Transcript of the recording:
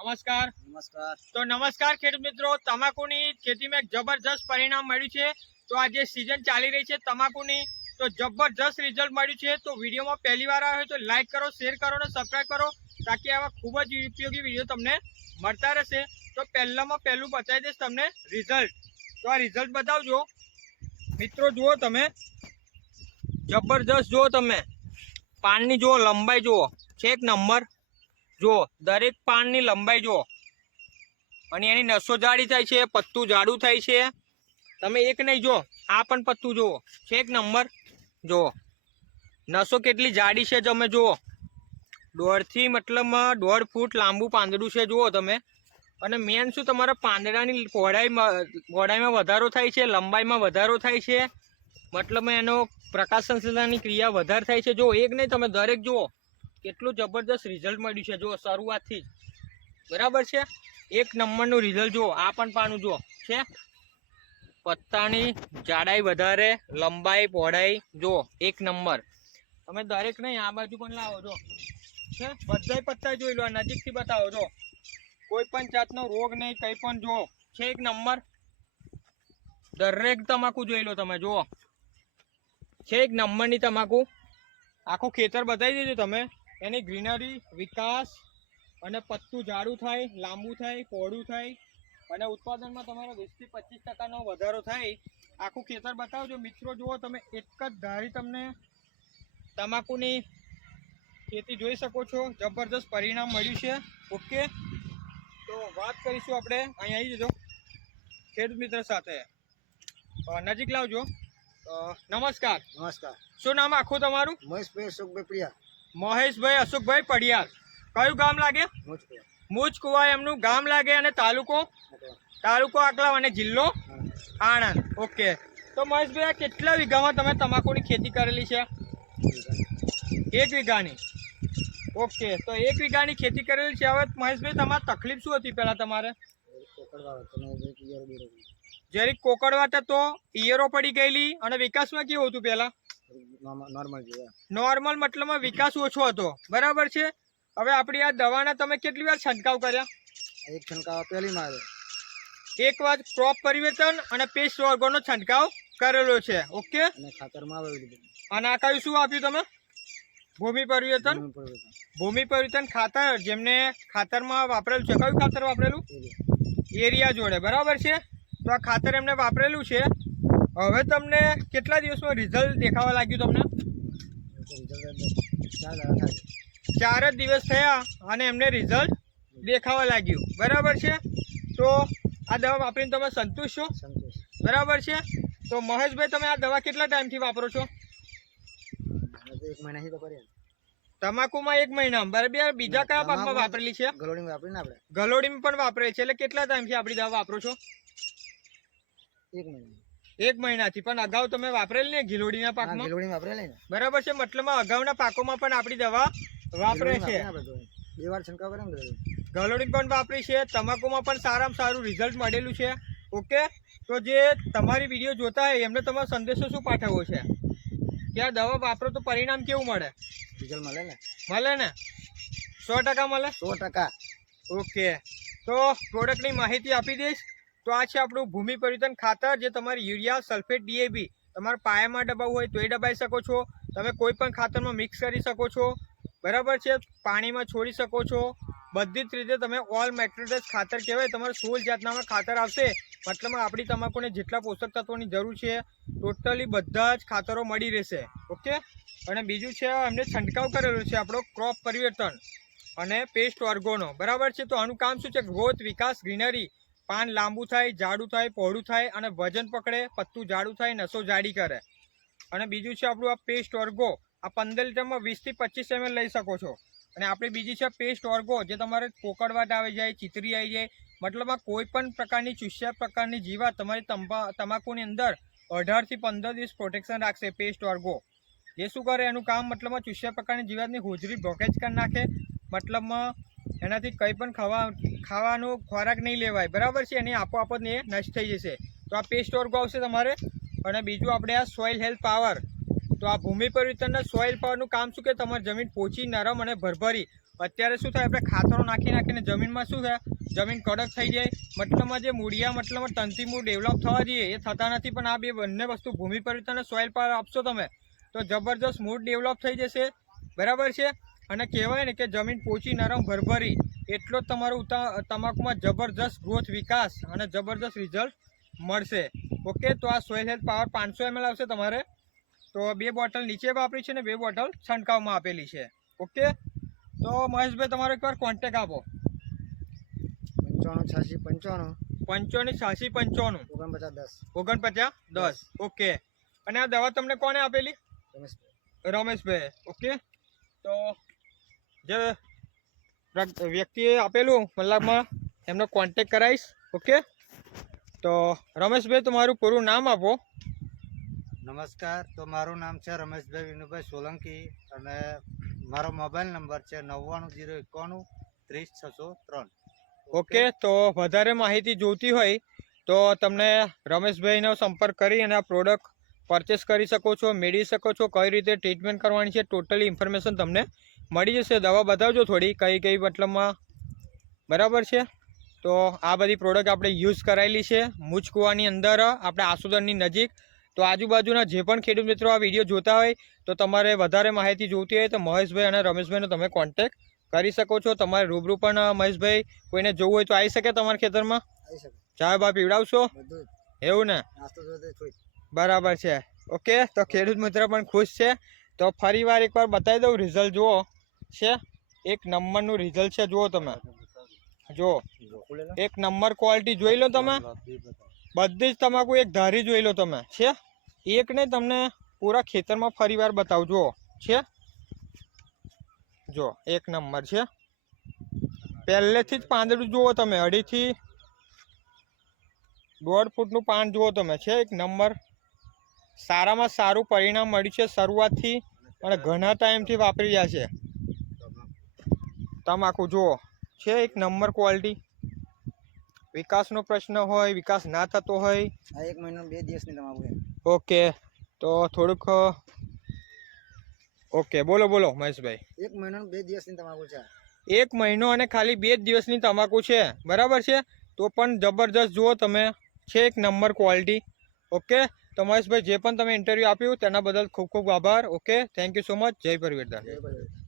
નમસ્કાર. તો નમસ્કાર ખેડૂત મિત્રો, તમાકુની ખેતીમાં જબરજસ્ત પરિણામ મળ્યું છે. તો આ જે સિઝન ચાલી રહી છે તમાકુની, તો જબરજસ્ત રિઝલ્ટ મળ્યું છે. તો વિડીયોમાં પહેલી વાર આવ્યો તો લાઈક કરો, શેર કરો અને સબસ્ક્રાઈબ કરો, તાકી આવા ખૂબ જ ઉપયોગી વિડીયો તમને મળતા રહેશે. તો પહેલામાં પહેલું બતાવી દઈશ તમને રિઝલ્ટ. તો આ રિઝલ્ટ બતાવજો મિત્રો. જુઓ તમે, જબરજસ્ત જુઓ તમે, પાનની જુઓ લંબાઈ જુઓ, છે એક નંબર. જુઓ દરેક પાનની લંબાઈ જુઓ, અને એની નસો જાડી થાય છે, પત્તું જાડું થાય છે. તમે એક નહીં જો, આ પણ પત્તું જુઓ, છે એક નંબર. જુઓ નસો કેટલી જાડી છે તમે જુઓ, 1.5 મતલબમાં 1.5 ફૂટ લાંબુ પાંદડું છે જુઓ તમે. અને મેન શું, તમારા પાંદડાની પહોળાઈમાં વધારો થાય છે, લંબાઈમાં વધારો થાય છે, મતલબ એનો પ્રકાશ સંશ્લેષણની ક્રિયા વધારે થાય છે. જો એક નહીં તમે દરેક જુઓ, કેટલું જબરદસ્ત રિઝલ્ટ મળ્યું છે. જો શરૂઆતથી જ બરાબર છે, એક નંબરનું રિઝલ્ટ જુઓ. આ પણ પાનું જુઓ, છે પત્તાની જાડાઈ વધારે, લંબાઈ પહોળાઈ જુઓ એક નંબર. તમે દરેક નહીં, આ બાજુ પણ લાવો જો, છે બધાય પત્તા જોઈ લો, નજીકથી બતાવો જો, કોઈ પણ જાતનો રોગ નહીં, કંઈ પણ જુઓ, છે એક નંબર. દરેક તમાકુ જોઈ લો તમે જુઓ, છે એક નંબરની તમાકુ. આખું ખેતર બતાવી દીધું તમે, એની ગ્રીનરી, વિકાસ, અને પત્તું જાડું થાય, લાંબુ થાય, પહોળું થાય, અને ઉત્પાદનમાં તમારો 20 થી 25% વધારો થાય. આખું ખેતર બતાવજો મિત્રો. જુઓ તમે, એક જ ધારી તમને તમાકુની ખેતી જોઈ શકો છો. જબરદસ્ત પરિણામ મળ્યું છે. ઓકે, તો વાત કરીશું આપણે અહીં આવી જજો ખેડૂત મિત્ર સાથે, નજીક લાવજો. નમસ્કાર. શું નામ આખું તમારું? મહેશભાઈ અશોકભાઈ પડિયાર. કયું ગામ લાગે? મુજકુવા એમનું ગામ લાગે. અને તાલુકો આકલાવ અને જિલ્લો આણંદ. ઓકે, તો મહેશભાઈ આ કેટલા વીઘામાં તમે તમાકુની ખેતી કરેલી છે? 1 વીઘાની. ઓકે, તો 1 વીઘાની ખેતી કરેલી છે. હવે મહેશભાઈ તમારી તકલીફ શું હતી પહેલાં? તમારે જરીક કોકડવાટ તો ઈયરો પડી ગયેલી. અને વિકાસમાં કેવું હતું પહેલાં? નોર્મલ મતલબમાં વિકાસ ઓછો હતો, બરાબર છે. હવે આપણી આ દવાના તમે કેટલી વાર છંટકાવ કર્યા? એક છંટકાવ પહેલી માં, એક વાર ક્રોપ પરિવર્તન અને પેસ્ટ ઓર્ગોનો છંટકાવ કરેલો છે. ઓકે, અને ખાતરમાં અને આ કયું શું આપ્યું તમે? ભૂમિ પરિવર્તન ખાતર, જેમને ખાતરમાં વાપરેલું છે. કયું ખાતર વાપરેલું? એરિયા જોડે, બરાબર છે. તો આ ખાતર એમને વાપરેલું છે. હવે તમને કેટલા દિવસમાં રિઝલ્ટ દેખાવા લાગ્યું? તમને 4 જ દિવસ થયા અને એમને રિઝલ્ટ દેખાવા લાગ્યું, બરાબર છે. તો આ દવા વાપરીને તમે સંતુષ્ટ છો? બરાબર છે. તો મહેશભાઈ, તમે આ દવા કેટલા ટાઈમથી વાપરો છો? 1 મહિનાથી તો કરીએ. તમાકુમાં 1 મહિના, બરાબર. બીજા કયા પાકમાં વાપરેલી છે? ગલોડીમાં વાપરીને આપણે. ગલોડીમાં પણ વાપરેલી છે. એટલે કેટલા ટાઈમથી આપણી દવા વાપરો છો? 1 મહિનાથી. પણ અગાઉ તમે વાપરેલી ને ગિલોડીના પાકમાં? બરાબર છે. મતલબ અગાઉના પાકોમાં પણ આપણી દવા વાપરે છે. 2 વાર છંટકાવ કર્યો ને, ગલોડી પણ વાપરી છે. તમાકુમાં પણ સારામાં સારું રિઝલ્ટ મળેલું છે. ઓકે, તો જે તમારી વિડીયો જોતા હોય એમને તમારો સંદેશો શું પાઠવવો છે? કે આ દવા વાપરો તો પરિણામ કેવું મળે? રિઝલ્ટ મળે ને? 100% મળે? 100%. ઓકે, તો પ્રોડક્ટની માહિતી આપી દઈશ. તો આ છે આપણું ભૂમિ પરિવર્તન ખાતર, જે તમારી યુરિયા, સલ્ફેટ, ડીએપી તમારા પાયામાં દબાવવું હોય તો એ દબાવી શકો છો. તમે કોઈ પણ ખાતરમાં મિક્સ કરી શકો છો, બરાબર છે. પાણીમાં છોડી શકો છો. બધી જ રીતે તમે ઓલ મેટ્રોડસ ખાતર કહેવાય. તમારે 16 જાતનામાં ખાતર આવશે. મતલબ આપણી તમાકુને જેટલા પોષક તત્વોની જરૂર છે ટોટલી બધા જ ખાતરો મળી રહેશે. ઓકે, અને બીજું છે એમને છંટકાવ કરેલો છે આપણો ક્રોપ પરિવર્તન અને પેસ્ટ ઓર્ગોનો, બરાબર છે. તો આનું કામ શું છે? ગ્રોથ, વિકાસ, ગ્રીનરી, પાન લાંબુ થાય, જાડું થાય, પહોળું થાય, અને વજન પકડે, પત્તું જાડું થાય, નસો જાડી કરે. અને બીજું છે આપણું આ પેસ્ટ ઓર્ગો. આ 15 લીટરમાં 20 થી 25 ml લઈ શકો છો. અને આપણી બીજી છે પેસ્ટ ઓર્ગો, જે તમારે કોકડવાટ આવી જાય, ચીતરી આવી જાય, મતલબ આ કોઈ પણ પ્રકારની ચૂસ્યા પ્રકારની જીવાત તમારી તમાકુની અંદર 18 થી 15 દિવસ પ્રોટેક્શન રાખશે. પેસ્ટ ઓર્ગો એ શું કરે? એનું કામ મતલબમાં ચૂસ્યા પ્રકારની જીવાતની હોજરી બ્લોકેજ કરી નાખે. મતલબમાં એનાથી કંઈ પણ ખાવાનો ખોરાક નહીં લેવાય, બરાબર છે. એની આપોઆપ જ એ નષ્ટ થઈ જશે. તો આ પેસ્ટ ઓર્ગો આવશે તમારે. અને બીજું આપણે આ સોઇલ હેલ્થ પાવર. તો આ ભૂમિ પરિવર્તનના સોઇલ પાવરનું કામ શું કે તમારી જમીન પોચી, નરમ અને ભરભરી અત્યારે શું થાય, આપણે ખાતરો નાખી નાખીને જમીનમાં શું થાય, જમીન કડક થઈ જાય, મતલબમાં જે મૂળિયા મતલબમાં તંતી મૂળ ડેવલપ થવા જોઈએ એ થતા નથી. પણ આ બે બંને વસ્તુ ભૂમિ પરિવર્તન અને સોઇલ પાવર આપશો તમે તો જબરજસ્ત મૂળ ડેવલપ થઈ જશે, બરાબર છે. અને કહેવાય ને કે જમીન પોચી નરમ ભરભરી એટલો જ તમારું તમાકુમાં જબરજસ્ત ગ્રોથ વિકાસ અને જબરજસ્ત રિઝલ્ટ મળશે. ઓકે, તો આ સોઇલ હેલ્થ પાવર 500 ml આવશે તમારે. તો 2 બોટલ નીચે વાપરી છે ને 2 બોટલ છંટકાવમાં આપેલી છે. ઓકે, તો મહેશભાઈ તમારો એકવાર કોન્ટેક આપો. 95 86 55 85 86 55 49 49 10. ઓકે, અને આ દવા તમને કોને આપેલી?10 રમેશભાઈ. ઓકે, તો જે વ્યક્તિએ આપેલું મતલબમાં એમનો કોન્ટેક કરાવીશ. ઓકે, તો રમેશભાઈ તમારું પૂરું નામ આપો. નમસ્કાર, તો મારું નામ છે રમેશભાઈ વિનુભાઈ સોલંકી અને મારો મોબાઈલ નંબર છે 99 091 30 603. ઓકે, તો વધારે માહિતી જોઈતી હોય તો તમને રમેશભાઈનો સંપર્ક કરી અને આ પ્રોડક્ટ પરચેસ કરી શકો છો, મેળવી શકો છો. કઈ રીતે ટ્રીટમેન્ટ કરવાની છે ટોટલી ઇન્ફોર્મેશન તમને મળી જશે. દવા બતાવજો થોડી કઈ મતલબમાં, બરાબર છે. તો આ બધી પ્રોડક્ટ આપણે યુઝ કરાયેલી છે મુજકુવાની અંદર, આપણે આસુદરની નજીક. તો આજુબાજુના જે પણ ખેડૂત મિત્રો આ વિડીયો જોતા હોય તો તમારે વધારે માહિતી જોઈતી હોય તો મહેશભાઈ અને રમેશભાઈનો તમે કોન્ટેક કરી શકો છો. તમારે રૂબરૂ પણ મહેશભાઈ કોઈને જોવું હોય તો આવી શકે તમારા ખેતરમાં? આવી શકે, ચા બા પીવડાવશો બધું એવું ને? નાસ્તો જોઈતો થોડી. બરાબર છે. ઓકે, તો ખેડૂત મિત્ર પણ ખુશ છે. તો ફરી વાર એકવાર બતાવી દઉં, રિઝલ્ટ જુઓ છે, એક નંબરનું રિઝલ્ટ છે. જુઓ તમે, જો એક નંબર ક્વોલિટી જોઈ લો તમે. બધી જ તમાકુ એક ધારી જોઈ લો તમે, છે એક નહીં, તમને પૂરા ખેતરમાં ફરી વાર બતાવજો છે. જો એક નંબર છે. પહેલેથી જ પાંદડું જુઓ તમે, 2.5 થી 1.5 ફૂટનું પાન જુઓ તમે, છે એક નંબર. સારામાં સારું પરિણામ મળ્યું છે શરૂઆતથી અને ઘણા ટાઈમથી વાપરી રહ્યા છે તમાકુ. જુઓ છે એક નંબર ક્વોલિટી. વિકાસનો પ્રશ્ન હોય, વિકાસ ના થતો હોય, આ 1 મહિનો 2 દિવસની તમાકુ છે. ઓકે, તો થોડુંક ઓકે, બોલો મહેશભાઈ. 1 મહિનો 2 દિવસની તમાકુ છે. 1 મહિનો અને ખાલી 2 દિવસની તમાકુ છે, બરાબર છે. તો પણ જબરજસ્ત જુઓ તમે, છે એક નંબર ક્વોલિટી. ઓકે, તો મહેશભાઈ જે પણ તમે ઇન્ટરવ્યૂ આપ્યું તેના બદલ ખૂબ ખૂબ આભાર. Okay, thank you so much. જય પરિવર્તન. જય ભગવાન.